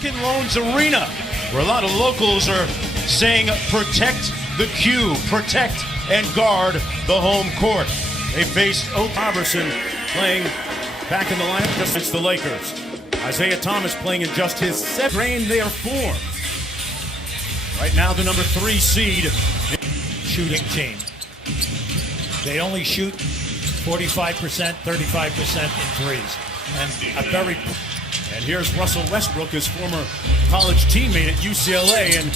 Quicken Loans Arena, where a lot of locals are saying protect the Q, protect and guard the home court. They faced Robertson playing back in the lineup just against the Lakers. Isaiah Thomas playing in just his seventh drain their form. Right now the number 3 seed. Shooting team. They only shoot 45%, 35% in threes. And here's Russell Westbrook, his former college teammate at UCLA, and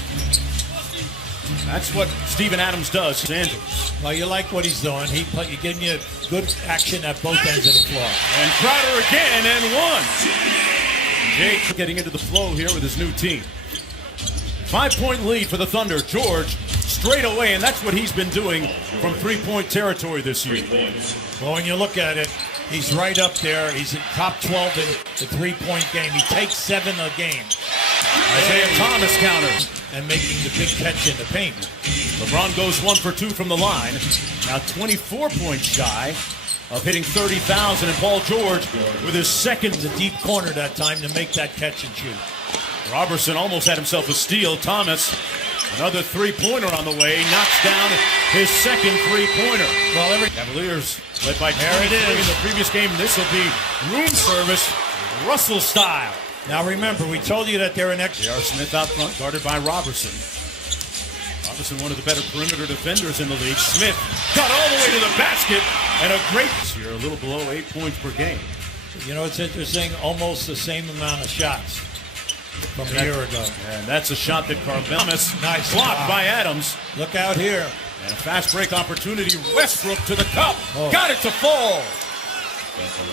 that's what Steven Adams does. Los Angeles. Well, you like what he's doing. He gave you good action at both ends of the floor. And Crowder again, and one. Jake getting into the flow here with his new team. 5-point lead for the Thunder. George straight away, and that's what he's been doing from three-point territory this year. Well, when you look at it, he's right up there. He's in top 12 in the three-point game. He takes 7 a game. Isaiah Thomas counters. And making the big catch in the paint. LeBron goes 1 for 2 from the line. Now 24 points shy of hitting 30,000, and Paul George with his second. The deep corner that time to make that catch and shoot. Robertson almost had himself a steal. Thomas, another three-pointer on the way, knocks down his second three-pointer. Well, Cavaliers led by 23 in the previous game. This will be room service, Russell style. Now remember, we told you that they're an extra. J.R. Smith out front, guarded by Robertson. Robertson, one of the better perimeter defenders in the league. Smith got all the way to the basket, and a great here, a little below 8 points per game. You know, it's interesting, almost the same amount of shots from a year ago. And that's a shot that Carvelmus nice blocked by Adams. Look out here. And a fast break opportunity. Westbrook to the cup. Oh. Got it to fall.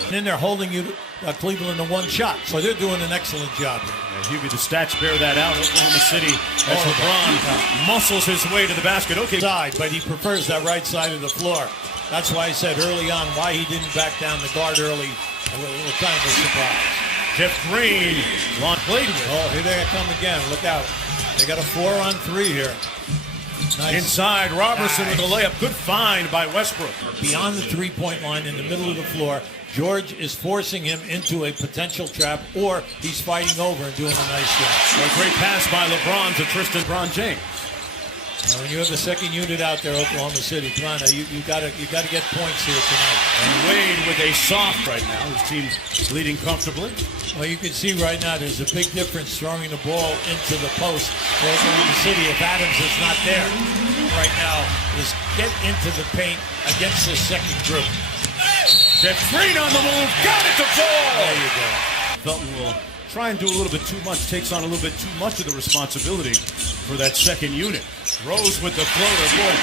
And then they're holding you, Cleveland, to one shot. So they're doing an excellent job. Yeah, Hughie, the stats bear that out. Oklahoma City as LeBron muscles his way to the basket. Okay. Side, but he prefers that right side of the floor. That's why I said early on why he didn't back down the guard early. A little kind of a surprise. Jeff Green, long played with. Oh, here they come again. Look out. They got a 4-on-3 here. Nice. Inside, Robertson with a layup. Good find by Westbrook. Beyond the three-point line in the middle of the floor, George is forcing him into a potential trap, or he's fighting over and doing a nice job. A great pass by LeBron to LeBron James. Now, when you have the second unit out there, Oklahoma City, come on, you gotta get points here tonight. And Wade with a soft right now. His team leading comfortably. Well, you can see right now there's a big difference throwing the ball into the post for Oklahoma City if Adams is not there. Right now is get into the paint against the second group. Jeff Green on the move, got it to fall. There you go. Felton will try and do a little bit too much, takes on a little bit too much of the responsibility for that second unit. Rose with the floater. Boy,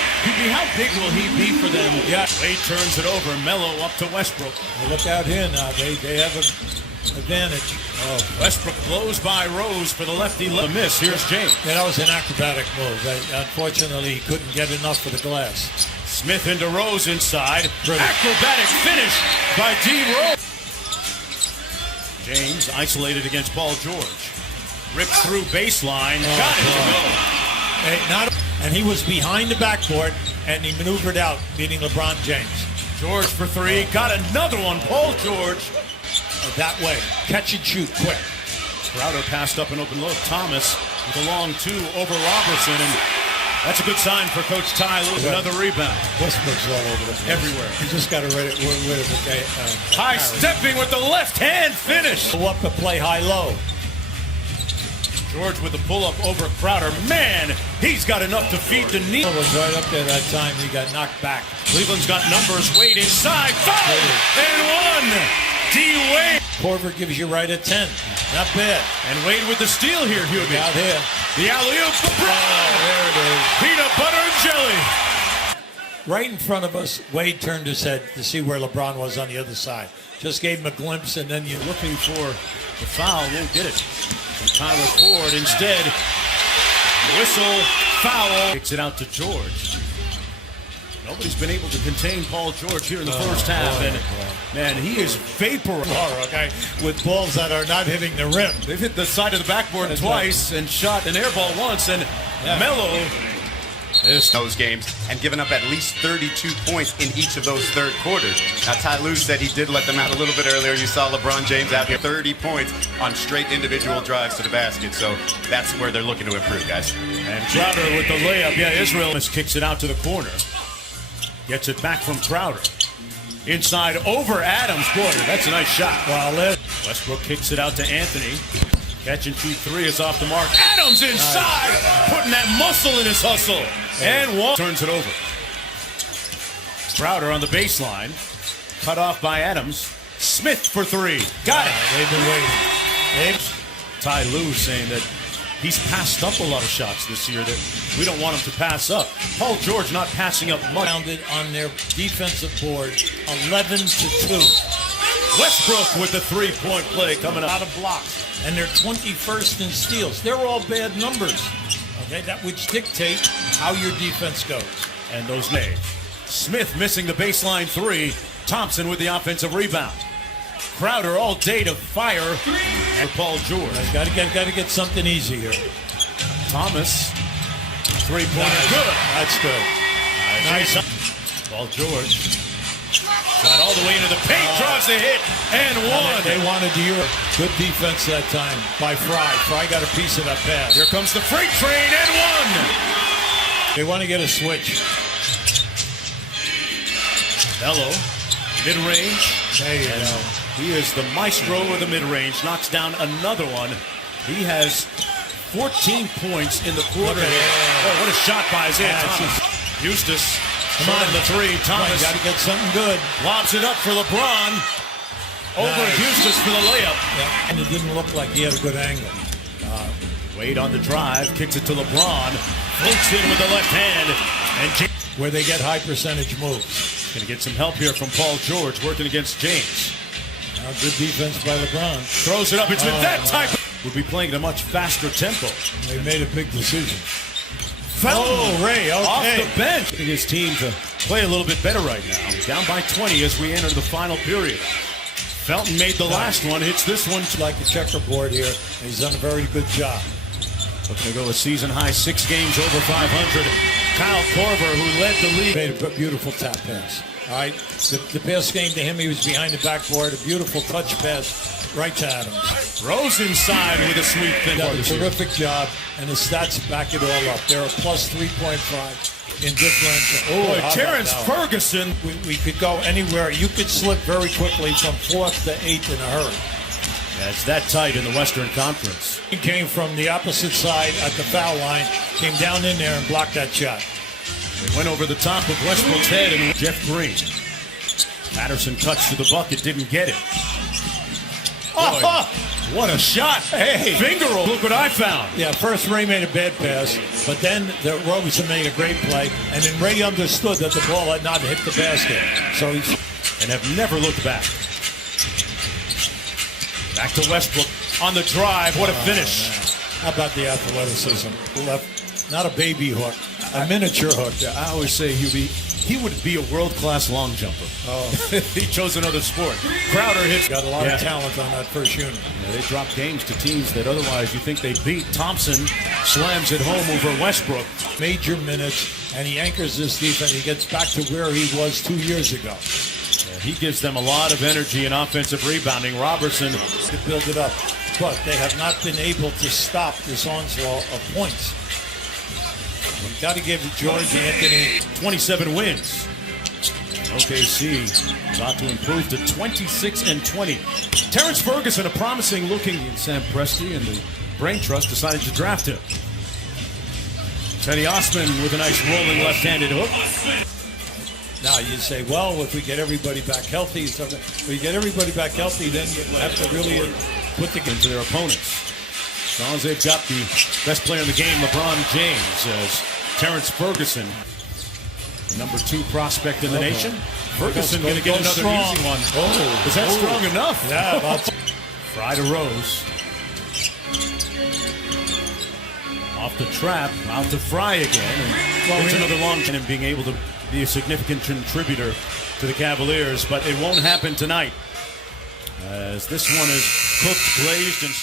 how big will he be for them? Yeah. Wade turns it over. Melo up to Westbrook. Well, look out here now. They have an advantage. Oh, Westbrook blows by Rose for the lefty. Miss. Here's James. Yeah, that was an acrobatic move. Unfortunately, he couldn't get enough for the glass. Smith into Rose inside. Acrobatic finish by D. Rose. James isolated against Paul George. Ripped through baseline. Got it to go. And he was behind the backboard, and he maneuvered out, beating LeBron James. George for 3. Got another one. Paul George. That way. Catch and shoot quick. Crowder passed up an open look. Thomas with a long 2 over Robertson, and that's a good sign for Coach Ty Lewis. Another rebound. Westbrook's all over the place. Everywhere. He just got to rid of the high stepping with the left hand finish. Go up to play high-low. George with the pull-up over Crowder. Man, he's got enough to feed the knee. Was right up there that time. He got knocked back. Cleveland's got numbers. Wade inside. 5 and 1. D. Wade. Korver gives you right at 10. Not bad. And Wade with the steal here, Hughie. Out here. The alley-oop. There it is. Peanut butter and jelly. Right in front of us, Wade turned his head to see where LeBron was on the other side. Just gave him a glimpse, and then you're looking for the foul. Won't get it. And Tyler Ford instead. Whistle, foul. Kicks it out to George. Nobody's been able to contain Paul George here in the first half. And, man, he is vaporized. Okay, with balls that are not hitting the rim. They've hit the side of the backboard twice and shot an air ball once. And Melo those games and given up at least 32 points in each of those third quarters. Now, Ty Lue said he did let them out a little bit earlier. You saw LeBron James out here, 30 points on straight individual drives to the basket. So that's where they're looking to improve, guys. And Crowder with the layup. Yeah, Israel kicks it out to the corner. Gets it back from Crowder. Inside over Adams. Boy, that's a nice shot. Well, Westbrook kicks it out to Anthony. Catch and shoot three is off the mark. Adams inside, putting that muscle in his hustle. And one turns it over. Crowder on the baseline. Cut off by Adams. Smith for three. Got it. They've been waiting. Ty Lue saying that he's passed up a lot of shots this year that we don't want him to pass up. Paul George not passing up much. Rounded on their defensive board, 11-2. Westbrook with the three-point play coming out of blocks. And they're 21st in steals. They're all bad numbers, okay, that which dictate how your defense goes. And those made. Smith missing the baseline three. Thompson with the offensive rebound. Crowder all day to fire for Paul George. Got to get something easy here. Thomas, three-pointer, nice. good. That's good. Nice. Paul George. Got all the way into the paint, draws the hit, and one. They wanted the Euro. Good defense that time by Fry. Fry got a piece of that pass. Here comes the freight train, and one. They want to get a switch. Bello, mid-range. There you go. He is the maestro of the mid-range, knocks down another one. He has 14 points in the quarter. Oh, what a shot by Isaiah Thomas. Eustace. Come on, the three. Thomas got to get something good. Lobs it up for LeBron. Over Eustace for the layup. Yeah. And it didn't look like he had a good angle. Wade on the drive, kicks it to LeBron. Floats in with the left hand. And where they get high percentage moves. Going to get some help here from Paul George working against James. Good defense by LeBron. Throws it up. It's with that type of... We'll be playing at a much faster tempo. They made a big decision. Felton, Ray, okay. Off the bench. His team to play a little bit better right now. Down by 20 as we enter the final period. Felton made the last one, hits this one. Like the checkerboard here. He's done a very good job. Looking to go a season high 6 games over 500. Kyle Korver, who led the league. Made a beautiful tap pass. All right, the pass came to him. He was behind the backboard. A beautiful touch pass right to Adams. Rose inside with a sweep. Done a terrific job, and the stats back it all up. They're a plus 3.5 in differential. Oh, Terrence Ferguson. We could go anywhere. You could slip very quickly from 4th to 8th in a hurry. Yeah, it's that tight in the Western Conference. He came from the opposite side at the foul line, came down in there and blocked that shot. They went over the top of Westbrook's head and Jeff Green. Patterson cuts to the bucket, didn't get it. Oh, what a shot. Hey, finger roll. Look what I found. Yeah, first Ray made a bad pass, but then Robinson made a great play, and then Ray understood that the ball had not hit the basket. So he's... And have never looked back. Back to Westbrook on the drive. What a finish. Man. How about the athleticism? Left, not a baby hook, a miniature hook. Yeah, I always say he would be a world-class long jumper. Oh. He chose another sport. Crowder hits. Got a lot of talent on that first unit. Yeah, they drop games to teams that otherwise you think they beat. Thompson slams it home over Westbrook. Major minutes, and he anchors this defense. He gets back to where he was 2 years ago. Yeah, he gives them a lot of energy and offensive rebounding. Robertson could build it up, but they have not been able to stop this onslaught of points. You've got to give George Anthony 27 wins. OKC about to improve to 26-20. Terrence Ferguson, a promising looking Sam Presti, and the Brain Trust decided to draft him. Teddy Osman with a nice rolling left-handed hook. Now you say, well, if we get everybody back healthy, if we get everybody back healthy, then you have to really put the game to their opponents. As long as they've got the best player in the game, LeBron James, as Terrence Ferguson, number 2 prospect in the nation. Ferguson going to get another strong. Easy one. Oh, is that strong enough? Yeah. Fry to Rose. Off the trap, out to Fry again. And there's another long and being able to be a significant contributor to the Cavaliers, but it won't happen tonight. As this one is cooked, glazed, and